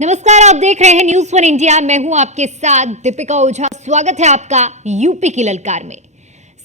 नमस्कार, आप देख रहे हैं न्यूज वन इंडिया। मैं हूं आपके साथ दीपिका ओझा। स्वागत है आपका यूपी की ललकार में।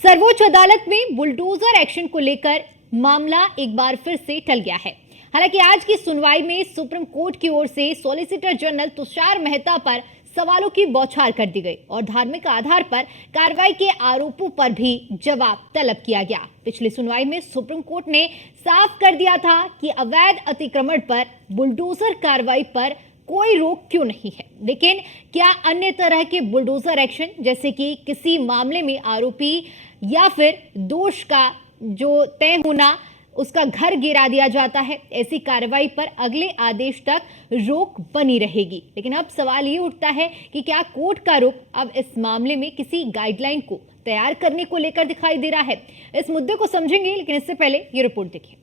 सर्वोच्च अदालत में बुलडोजर एक्शन को लेकर मामला एक बार फिर से टल गया है। हालांकि आज की सुनवाई में सुप्रीम कोर्ट की ओर से सॉलिसिटर जनरल तुषार मेहता पर सवालों की बौछार कर दी गई और धार्मिक आधार पर कार्रवाई के आरोपों पर भी जवाब तलब किया गया। पिछली सुनवाई में सुप्रीम कोर्ट ने साफ कर दिया था कि अवैध अतिक्रमण पर बुलडोजर कार्रवाई पर कोई रोक क्यों नहीं है, लेकिन क्या अन्य तरह के बुलडोजर एक्शन जैसे कि किसी मामले में आरोपी या फिर दोष का जो तय होना उसका घर गिरा दिया जाता है, ऐसी कार्रवाई पर अगले आदेश तक रोक बनी रहेगी। लेकिन अब सवाल ये उठता है कि क्या कोर्ट का रुख अब इस मामले में किसी गाइडलाइन को तैयार करने को लेकर दिखाई दे रहा है। इस मुद्दे को समझेंगे, लेकिन इससे पहले ये रिपोर्ट देखिए।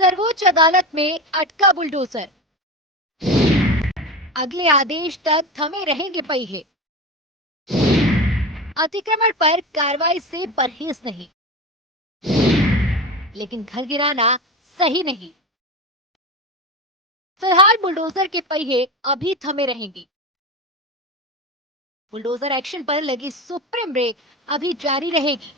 सर्वोच्च अदालत में अटका बुलडोजर, अगले आदेश तक थमे रहेंगे पहिए। अतिक्रमण पर कार्रवाई से परहेज नहीं, लेकिन घर गिराना सही नहीं। फिलहाल बुलडोजर के पहिए अभी थमे रहेंगे। बुलडोजर एक्शन पर लगी सुप्रीम ब्रेक अभी जारी रहेगी।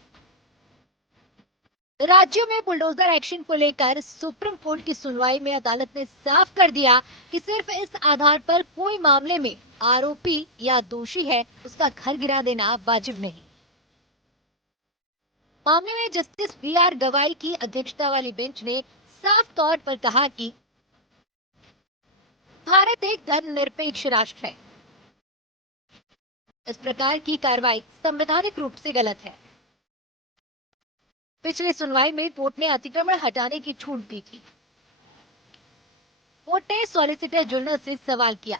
राज्यों में बुलडोजर एक्शन को लेकर सुप्रीम कोर्ट की सुनवाई में अदालत ने साफ कर दिया कि सिर्फ इस आधार पर कोई मामले में आरोपी या दोषी है उसका घर गिरा देना वाजिब नहीं। मामले में जस्टिस बी.आर. गवाई की अध्यक्षता वाली बेंच ने साफ तौर पर कहा कि भारत एक धर्मनिरपेक्ष राष्ट्र है। इस प्रकार की कार्रवाई संवैधानिक रूप से गलत है। पिछली सुनवाई में कोर्ट ने अतिक्रमण हटाने की छूट दी थी। कोर्ट ने सॉलिसिटर जनरल से सवाल किया,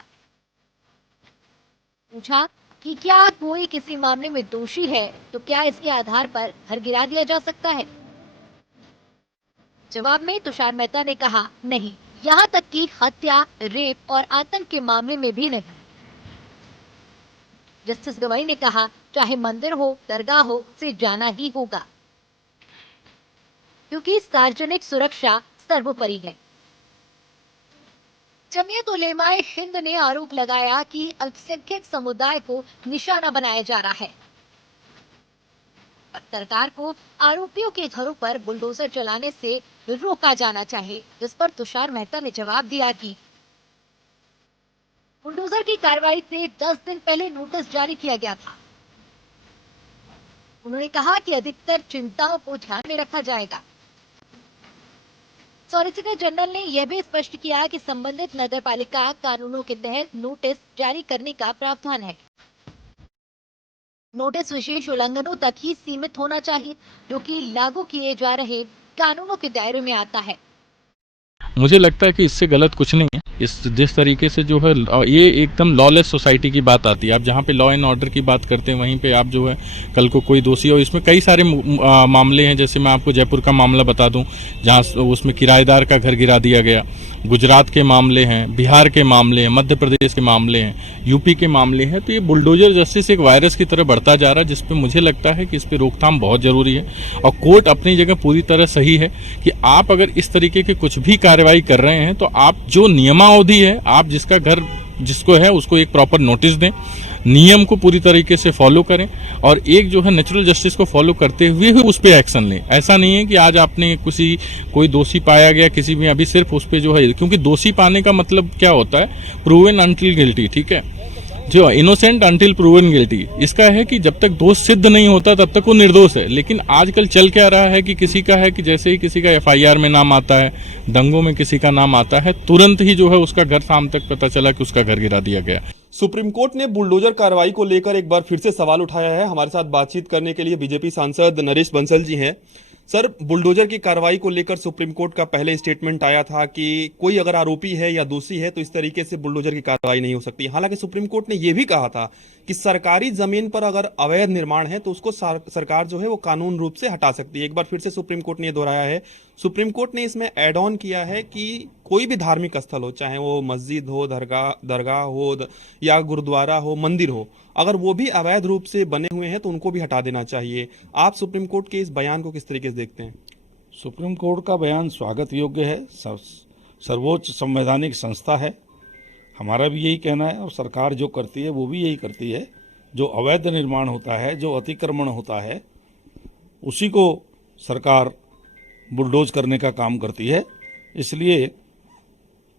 पूछा कि क्या कोई किसी मामले में दोषी है तो क्या इसके आधार पर घर गिरा दिया जा सकता है। जवाब में तुषार मेहता ने कहा, नहीं, यहाँ तक कि हत्या, रेप और आतंक के मामले में भी नहीं। जस्टिस गवाई ने कहा, चाहे मंदिर हो, दरगाह हो, उसे जाना ही होगा, क्योंकि सार्वजनिक सुरक्षा सर्वोपरि है। जमीयत उलेमाए हिंद ने आरोप लगाया कि अल्पसंख्यक समुदाय को निशाना बनाया जा रहा है। सरकार को आरोपियों के घरों पर बुलडोजर चलाने से रोका जाना चाहिए, जिस पर तुषार मेहता ने जवाब दिया कि बुलडोजर की कार्रवाई से 10 दिन पहले नोटिस जारी किया गया था। उन्होंने कहा कि अधिकतर चिंताओं को ध्यान में रखा जाएगा। सॉलिसिटर जनरल ने यह भी स्पष्ट किया कि संबंधित नगरपालिका कानूनों के तहत नोटिस जारी करने का प्रावधान है। नोटिस विशेष उल्लंघनों तक ही सीमित होना चाहिए, जो कि लागू किए जा रहे कानूनों के दायरे में आता है। मुझे लगता है कि इससे गलत कुछ नहीं है। इस जिस तरीके से जो है ये एकदम लॉलेस सोसाइटी की बात आती है। आप जहाँ पे लॉ एंड ऑर्डर की बात करते हैं वहीं पे आप जो है कल को कोई दोषी हो। इसमें कई सारे मामले हैं। जैसे मैं आपको जयपुर का मामला बता दूं, जहाँ उसमें किराएदार का घर गिरा दिया गया। गुजरात के मामले हैं, बिहार के मामले हैं, मध्य प्रदेश के मामले हैं, यूपी के मामले हैं। तो ये बुलडोजर जस्टिस एक वायरस की तरह बढ़ता जा रहा है, जिसपे मुझे लगता है कि इस पर रोकथाम बहुत जरूरी है। और कोर्ट अपनी जगह पूरी तरह सही है कि आप अगर इस तरीके के कुछ भी कार्रवाई कर रहे हैं तो आप जो नियमावधि है, आप जिसका घर जिसको है उसको एक प्रॉपर नोटिस दें, नियम को पूरी तरीके से फॉलो करें और एक जो है नेचुरल जस्टिस को फॉलो करते हुए ही उस पर एक्शन लें। ऐसा नहीं है कि आज आपने कोई दोषी पाया गया किसी भी, अभी सिर्फ उस पर जो है, क्योंकि दोषी पाने का मतलब क्या होता है, प्रूवन अनटिल गिल्टी, ठीक है, जो इनोसेंट अनटिल प्रूवन गिल्टी। इसका है कि जब तक दोष सिद्ध नहीं होता तब तक वो निर्दोष है। लेकिन आजकल चल क्या रहा है कि किसी का है कि जैसे ही किसी का एफआईआर में नाम आता है, दंगों में किसी का नाम आता है, तुरंत ही जो है उसका घर शाम तक पता चला कि उसका घर गिरा दिया गया। सुप्रीम कोर्ट ने बुलडोजर कार्रवाई को लेकर एक बार फिर से सवाल उठाया है। हमारे साथ बातचीत करने के लिए बीजेपी सांसद नरेश बंसल जी हैं। सर, बुलडोजर की कार्रवाई को लेकर सुप्रीम कोर्ट का पहले स्टेटमेंट आया था कि कोई अगर आरोपी है या दोषी है तो इस तरीके से बुलडोजर की कार्रवाई नहीं हो सकती। हालांकि सुप्रीम कोर्ट ने यह भी कहा था कि सरकारी जमीन पर अगर अवैध निर्माण है तो उसको सरकार जो है वो कानून रूप से हटा सकती है। एक बार फिर से सुप्रीम कोर्ट ने ये दोहराया है। सुप्रीम कोर्ट ने इसमें ऐड ऑन किया है कि कोई भी धार्मिक स्थल हो, चाहे वो मस्जिद हो, दरगाह हो या गुरुद्वारा हो, मंदिर हो, अगर वो भी अवैध रूप से बने हुए हैं तो उनको भी हटा देना चाहिए। आप सुप्रीम कोर्ट के इस बयान को किस तरीके से देखते हैं? सुप्रीम कोर्ट का बयान स्वागत योग्य है। सर्वोच्च संवैधानिक संस्था है। हमारा भी यही कहना है और सरकार जो करती है वो भी यही करती है। जो अवैध निर्माण होता है, जो अतिक्रमण होता है, उसी को सरकार बुलडोज करने का काम करती है। इसलिए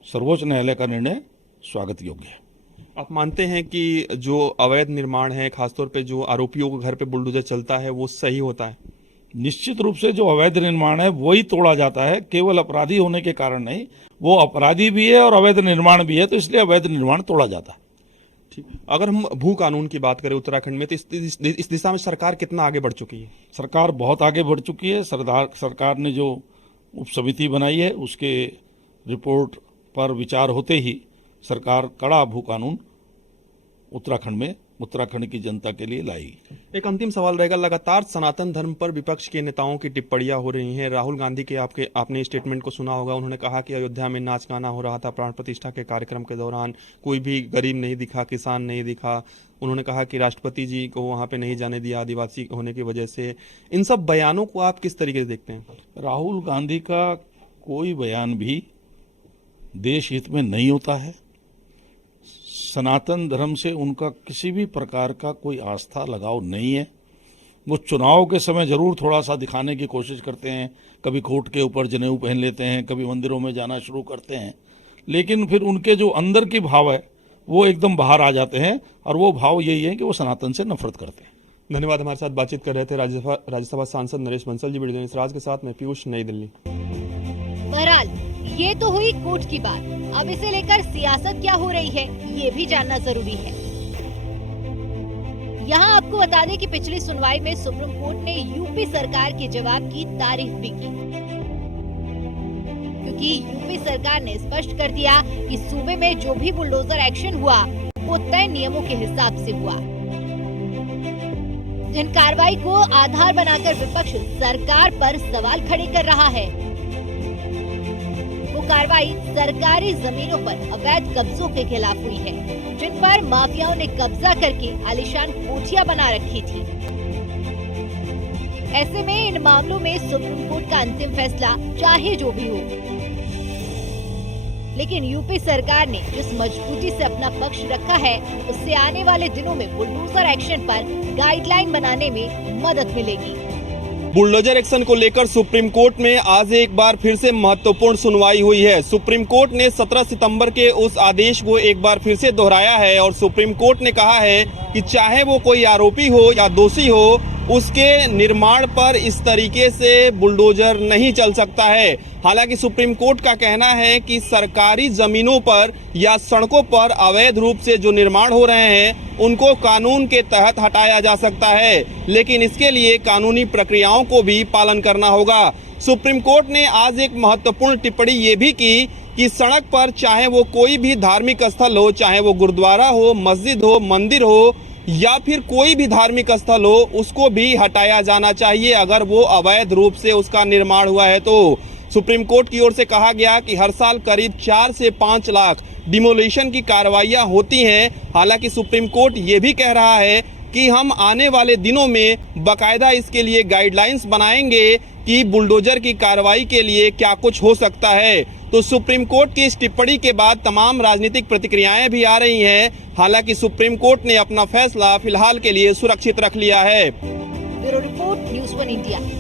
सर्वोच्च न्यायालय का निर्णय स्वागत योग्य है। आप मानते हैं कि जो अवैध निर्माण है, खासतौर पे जो आरोपियों के घर पे बुलडोजर चलता है, वो सही होता है? निश्चित रूप से जो अवैध निर्माण है वही तोड़ा जाता है, केवल अपराधी होने के कारण नहीं। वो अपराधी भी है और अवैध निर्माण भी है, तो इसलिए अवैध निर्माण तोड़ा जाता है। ठीक। अगर हम भू कानून की बात करें उत्तराखंड में, तो इस दिशा में सरकार कितना आगे बढ़ चुकी है? सरकार बहुत आगे बढ़ चुकी है। सरकार ने जो उप समिति बनाई है उसके रिपोर्ट पर विचार होते ही सरकार कड़ा भू कानून उत्तराखंड की जनता के लिए लाई। एक अंतिम सवाल रहेगा, लगातार सनातन धर्म पर विपक्ष के नेताओं की टिप्पणियां हो रही हैं। राहुल गांधी के आपने स्टेटमेंट को सुना होगा। उन्होंने कहा कि अयोध्या में नाच गाना हो रहा था प्राण प्रतिष्ठा के कार्यक्रम के दौरान, कोई भी गरीब नहीं दिखा, किसान नहीं दिखा। उन्होंने कहा कि राष्ट्रपति जी को वहां पे नहीं जाने दिया आदिवासी होने की वजह से। इन सब बयानों को आप किस तरीके से देखते हैं? राहुल गांधी का कोई बयान भी देश हित में नहीं होता है। सनातन धर्म से उनका किसी भी प्रकार का कोई आस्था लगाव नहीं है। वो चुनाव के समय जरूर थोड़ा सा दिखाने की कोशिश करते हैं, कभी कोट के ऊपर जनेऊ पहन लेते हैं, कभी मंदिरों में जाना शुरू करते हैं, लेकिन फिर उनके जो अंदर की भाव है वो एकदम बाहर आ जाते हैं, और वो भाव यही है कि वो सनातन से नफरत करते हैं। धन्यवाद। हमारे साथ बातचीत कर रहे थे राज्यसभा सांसद नरेश बंसल जी। वीडियो राज के साथ मैं पीयूष, नई दिल्ली। बहरहाल ये तो हुई कोर्ट की बात। अब इसे लेकर सियासत क्या हो रही है ये भी जानना जरूरी है। यहाँ आपको बता दें कि पिछली सुनवाई में सुप्रीम कोर्ट ने यूपी सरकार के जवाब की तारीफ भी की, क्योंकि यूपी सरकार ने स्पष्ट कर दिया कि सूबे में जो भी बुलडोजर एक्शन हुआ वो तय नियमों के हिसाब से हुआ। जिन कार्रवाई को आधार बनाकर विपक्ष सरकार पर सवाल खड़े कर रहा है, वो कार्रवाई सरकारी जमीनों पर अवैध कब्जों के खिलाफ हुई है, जिन पर माफियाओं ने कब्जा करके आलीशान कोठियां बना रखी थी। ऐसे में इन मामलों में सुप्रीम कोर्ट का अंतिम फैसला चाहे जो भी हो, लेकिन यूपी सरकार ने जिस मजबूती से अपना पक्ष रखा है, उससे आने वाले दिनों में बुलडोजर एक्शन पर गाइडलाइन बनाने में मदद मिलेगी। बुलडोजर एक्शन को लेकर सुप्रीम कोर्ट में आज एक बार फिर से महत्वपूर्ण सुनवाई हुई है। सुप्रीम कोर्ट ने 17 सितंबर के उस आदेश को एक बार फिर से दोहराया है और सुप्रीम कोर्ट ने कहा है कि चाहे वो कोई आरोपी हो या दोषी हो, उसके निर्माण पर इस तरीके से बुलडोजर नहीं चल सकता है। हालांकि सुप्रीम कोर्ट का कहना है कि सरकारी जमीनों पर या सड़कों पर अवैध रूप से जो निर्माण हो रहे हैं उनको कानून के तहत हटाया जा सकता है, लेकिन इसके लिए कानूनी प्रक्रियाओं को भी पालन करना होगा। सुप्रीम कोर्ट ने आज एक महत्वपूर्ण टिप्पणी ये भी की कि सड़क पर चाहे वो कोई भी धार्मिक स्थल हो, चाहे वो गुरुद्वारा हो, मस्जिद हो, मंदिर हो या फिर कोई भी धार्मिक स्थल हो, उसको भी हटाया जाना चाहिए अगर वो अवैध रूप से उसका निर्माण हुआ है। तो सुप्रीम कोर्ट की ओर से कहा गया कि हर साल करीब 4 से 5 लाख डिमोलिशन की कार्रवाइयां होती हैं। हालांकि सुप्रीम कोर्ट ये भी कह रहा है कि हम आने वाले दिनों में बाकायदा इसके लिए गाइडलाइंस बनाएंगे कि बुलडोजर की कार्रवाई के लिए क्या कुछ हो सकता है। तो सुप्रीम कोर्ट की इस टिप्पणी के बाद तमाम राजनीतिक प्रतिक्रियाएं भी आ रही हैं। हालांकि सुप्रीम कोर्ट ने अपना फैसला फिलहाल के लिए सुरक्षित रख लिया है। Bureau report, news 1 India.